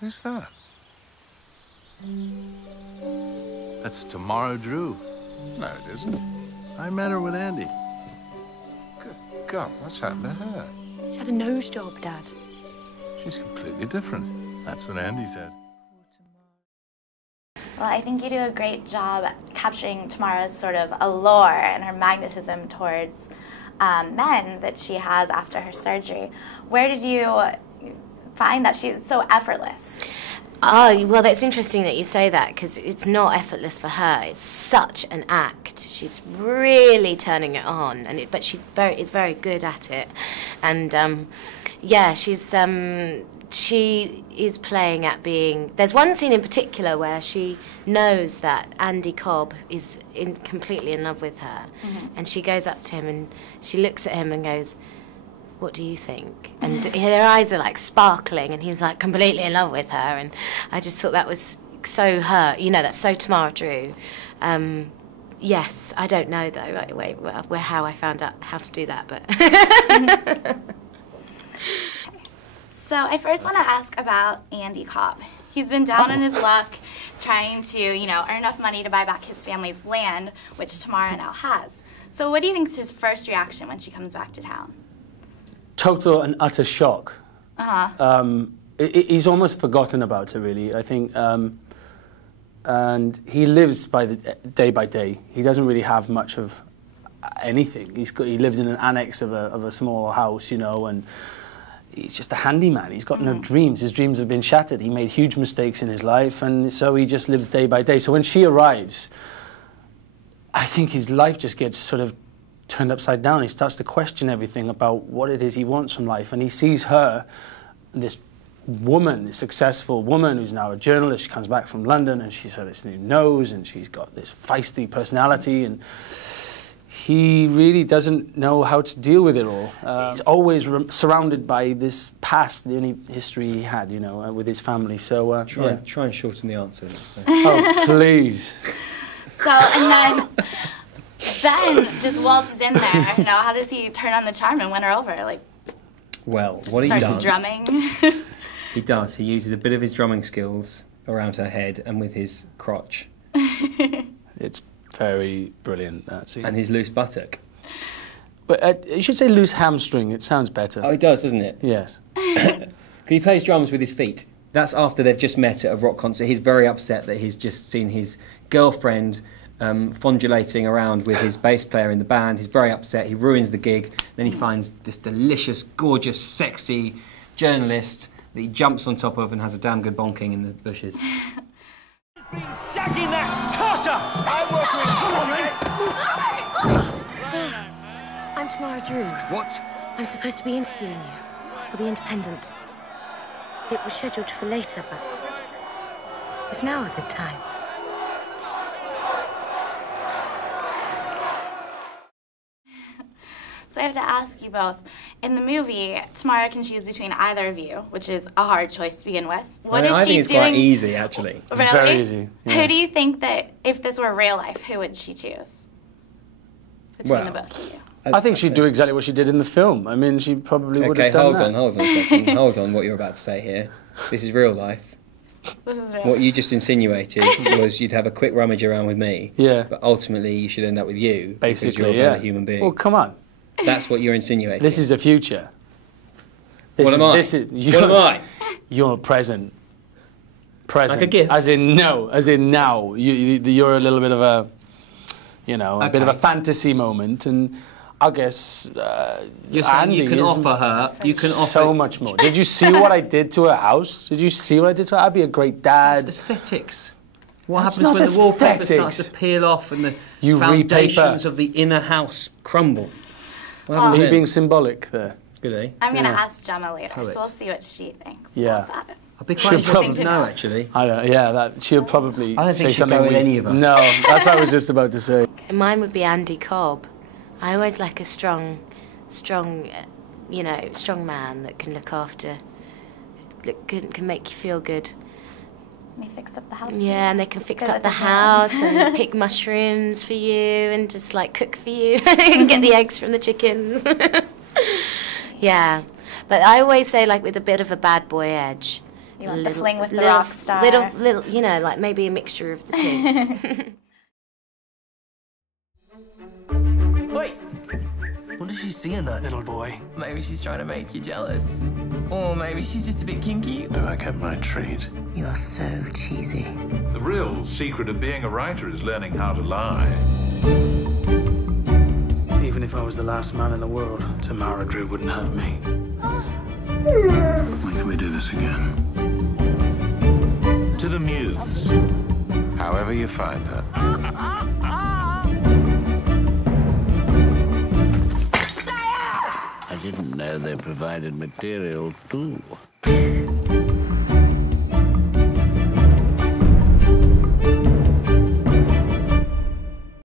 Who's that? That's Tamara Drewe. No, it isn't. I met her with Andy. Good God, what's happened to her? She had a nose job, Dad. She's completely different. That's what Andy said. Well, I think you do a great job capturing Tamara's sort of allure and her magnetism towards men that she has after her surgery. Where did you find that she's so effortless? Oh, well, that's interesting that you say that, because it's not effortless for her. It's such an act. She's really turning it on, but she is very good at it. And yeah, she is playing at being. There's one scene in particular where she knows that Andy Cobb is completely in love with her, and she goes up to him and she looks at him and goes, "What do you think?" And her eyes are like sparkling, and he's like completely in love with her. And I just thought that was so her, you know, that's so Tamara Drewe. Yes, I don't know though how I found out how to do that, but. So I first want to ask about Andy Cobb. He's been down on his luck, trying to, you know, earn enough money to buy back his family's land, which Tamara now has. So what do you think is his first reaction when she comes back to town? Total and utter shock. He's almost forgotten about it, really, I think. And he lives by day by day. He doesn't really have much of anything. He lives in an annex of a small house, you know, and he's just a handyman. He's got no dreams. His dreams have been shattered. He made huge mistakes in his life, and so he just lives day by day. So when she arrives, I think his life just gets sort of turned upside down. He starts to question everything about what it is he wants from life, and he sees her, this woman, this successful woman who's now a journalist. She comes back from London, and she's got this new nose, and she's got this feisty personality, and he really doesn't know how to deal with it all. He's always surrounded by this past, the only history he had, you know, with his family. So try and shorten the answer. Oh, please. So, and then Ben just waltzes in there. You know, how does he turn on the charm and win her over? Like, well, what he does, starts drumming. He does. He uses a bit of his drumming skills around her head and with his crotch. It's very brilliant, that scene. And his loose buttock. But you should say loose hamstring. It sounds better. Oh, it does, doesn't it? Yes. He plays drums with his feet. That's after they've just met at a rock concert. He's very upset that he's just seen his girlfriend fondulating around with his bass player in the band. He's very upset. He ruins the gig. Then he finds this delicious, gorgeous, sexy journalist that he jumps on top of and has a damn good bonking in the bushes. Been shagging that tosser! I'm working. I'm Tamara Drewe. What? I'm supposed to be interviewing you for The Independent. It was scheduled for later, but it's now a good time. So I have to ask you both, in the movie, Tamara can choose between either of you, which is a hard choice to begin with. What is I she think it's doing? quite easy, actually. It's very easy. Yeah. Who do you think that, if this were real life, who would she choose? Between the both of you. I think she'd do exactly what she did in the film. I mean, she probably would have done that. Okay, hold on a second. Hold on what you're about to say here. This is real life. This is real. What you just insinuated was you'd have a quick rummage around with me. Yeah. But ultimately you should end up with you. Basically, because you're a better human being. Well, come on. That's what you're insinuating. This is the future. What am I? What am I? You're present. Present. Like a gift? As in now. You're a little bit of a, you know, a bit of a fantasy moment, and I guess you're saying Andy you can offer her. You can offer so much more. Did you see what I did to her house? Did you see what I did to her? I'd be a great dad. It's aesthetics. What That's happens when not the wallpaper aesthetics. starts to peel off and the You foundations repaper. of the inner house crumble? What Are happens you then? being symbolic there? Good, eh? I'm going to ask Gemma later, Poet. so we'll see what she thinks Yeah. about that. I'd be quite interested to know, actually. I don't. Yeah, that she'll probably I don't say think she'd something go with weird. any of us. No, that's what I was just about to say. Mine would be Andy Cobb. I always like a strong, you know, strong man that can look after, can make you feel good. Let me fix up the house. Yeah, and they can fix up the house and pick mushrooms for you and just like cook for you and get the eggs from the chickens. Yeah, but I always say like with a bit of a bad boy edge, You want the fling with the rock star. Little, you know, like maybe a mixture of the two. Wait! What does she see in that little boy? Maybe she's trying to make you jealous. Or maybe she's just a bit kinky. Do I get my treat? You are so cheesy. The real secret of being a writer is learning how to lie. Even if I was the last man in the world, Tamara Drewe wouldn't have me. When can we do this again? To the muse. However you find her. I didn't know they provided material too.